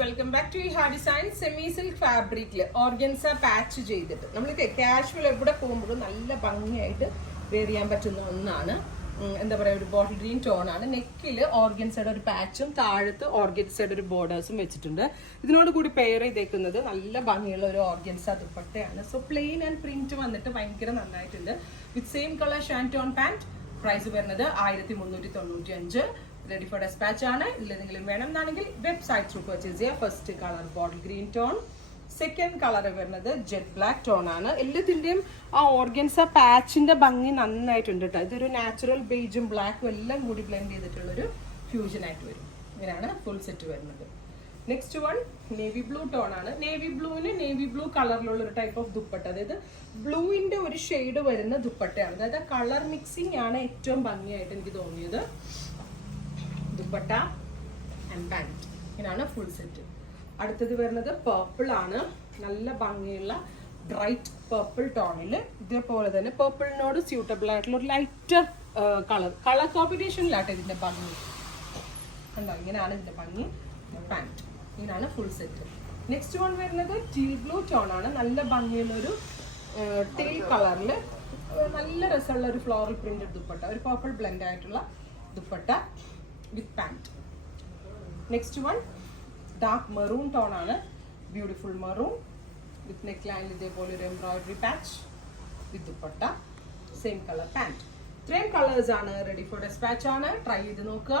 Welcome back to ഹാ design semi silk ഫാബ്രിക്കിൽ organza patch ചെയ്തിട്ട് നമ്മൾക്ക് കാഷ്വൽ എവിടെ പോകുമ്പോഴും നല്ല ഭംഗിയായിട്ട് വെയർ ചെയ്യാൻ പറ്റുന്ന ഒന്നാണ്. എന്താ പറയുക, ഒരു ബോട്ടിൽ ഗ്രീൻ ടോൺ ആണ്. നെക്കിൽ ഓർഗൻസയുടെ ഒരു പാച്ചും താഴത്ത് ഓർഗൻസയുടെ ഒരു ബോർഡേഴ്സും വെച്ചിട്ടുണ്ട്. ഇതിനോട് കൂടി പെയർ ചെയ്തേക്കുന്നത് നല്ല ഭംഗിയുള്ള ഒരു ഓർഗൻസ ദുപ്പട്ടയാണ്. സോ പ്ലെയിൻ ആൻഡ് പ്രിന്റ് വന്നിട്ട് ഭയങ്കര നന്നായിട്ടുണ്ട്. With same colour shantoon pant. Price വരുന്നത് 1395. റെഡി ഫോർ ഡെസ്പാച്ച് ആണ്. ഇതിലെന്തെങ്കിലും വേണം എന്നാണെങ്കിൽ വെബ്സൈറ്റ് ത്രൂ പർച്ചേസ് ചെയ്യുക. First colour bottle green tone, second colour വരുന്നത് ജെറ്റ് ബ്ലാക്ക് ടോൺ ആണ്. എല്ലാത്തിൻ്റെയും ആ ഓർഗൻസ പാച്ചിന്റെ ഭംഗി നന്നായിട്ടുണ്ട് കേട്ടോ. ഇതൊരു നാച്ചുറൽ ബേജും ബ്ലാക്കും എല്ലാം കൂടി ബ്ലെൻഡ് ചെയ്തിട്ടുള്ളൊരു ഫ്യൂഷൻ ആയിട്ട് വരും. ഇങ്ങനെയാണ് ഫുൾ സെറ്റ് വരുന്നത്. Next one navy blue tone ആണ്. നേവി ബ്ലൂവിന് നേവി ബ്ലൂ കളറിലുള്ള ഒരു ടൈപ്പ് ഓഫ് ദുപ്പട്ട, അതായത് ബ്ലൂവിന്റെ ഒരു ഷെയ്ഡ് വരുന്ന ദുപ്പട്ടയാണ്. അതായത് കളർ മിക്സിംഗ് ആണ് ഏറ്റവും ഭംഗിയായിട്ട് എനിക്ക് തോന്നിയത്. ദുപ്പട്ട ആൻഡ് പാൻറ്, ഇങ്ങനെയാണ് ഫുൾ സെറ്റ്. അടുത്തത് വരുന്നത് പേർപ്പിൾ ആണ്. നല്ല ഭംഗിയുള്ള ബ്രൈറ്റ് പേർപ്പിൾ ടോണിൽ ഇതേപോലെ തന്നെ പേർപ്പിളിനോട് സ്യൂട്ടബിൾ ആയിട്ടുള്ള ഒരു ലൈറ്റർ കളർ കോമ്പിനേഷനിലാട്ടെ ഇതിന്റെ ഭംഗി. കണ്ടോ, ഇങ്ങനെയാണ് ഇതിന്റെ ഭംഗി. പാൻറ്, ഇങ്ങനെയാണ് ഫുൾ സെറ്റ്. നെക്സ്റ്റ് വൺ വരുന്നത് ടീൽ ബ്ലൂ ടോൺ ആണ്. നല്ല ഭംഗിയുള്ള ഒരു ടീൽ കളറിൽ നല്ല രസമുള്ള ഒരു ഫ്ലോറൽ പ്രിന്റഡ് ദുപ്പട്ട, ഒരു പേർപ്പിൾ ബ്ലെൻഡ് ആയിട്ടുള്ള ദുപ്പട്ട വിത്ത് pant. Next one dark maroon tone ആണ്. ബ്യൂട്ടിഫുൾ മെറൂൺ വിത്ത് നെക്ക് ലൈനിൽ ഇതേപോലെ ഒരു എംബ്രോയിഡറി പാച്ച് വിത്ത് ദുപ്പട്ട, സെയിം കളർ പാൻറ്. ഇത്രയും കളേഴ്സ് ആണ്. റെഡി ഫോർ ഡെസ്പാച്ച് ആണ്. ട്രൈ ചെയ്ത് നോക്കുക.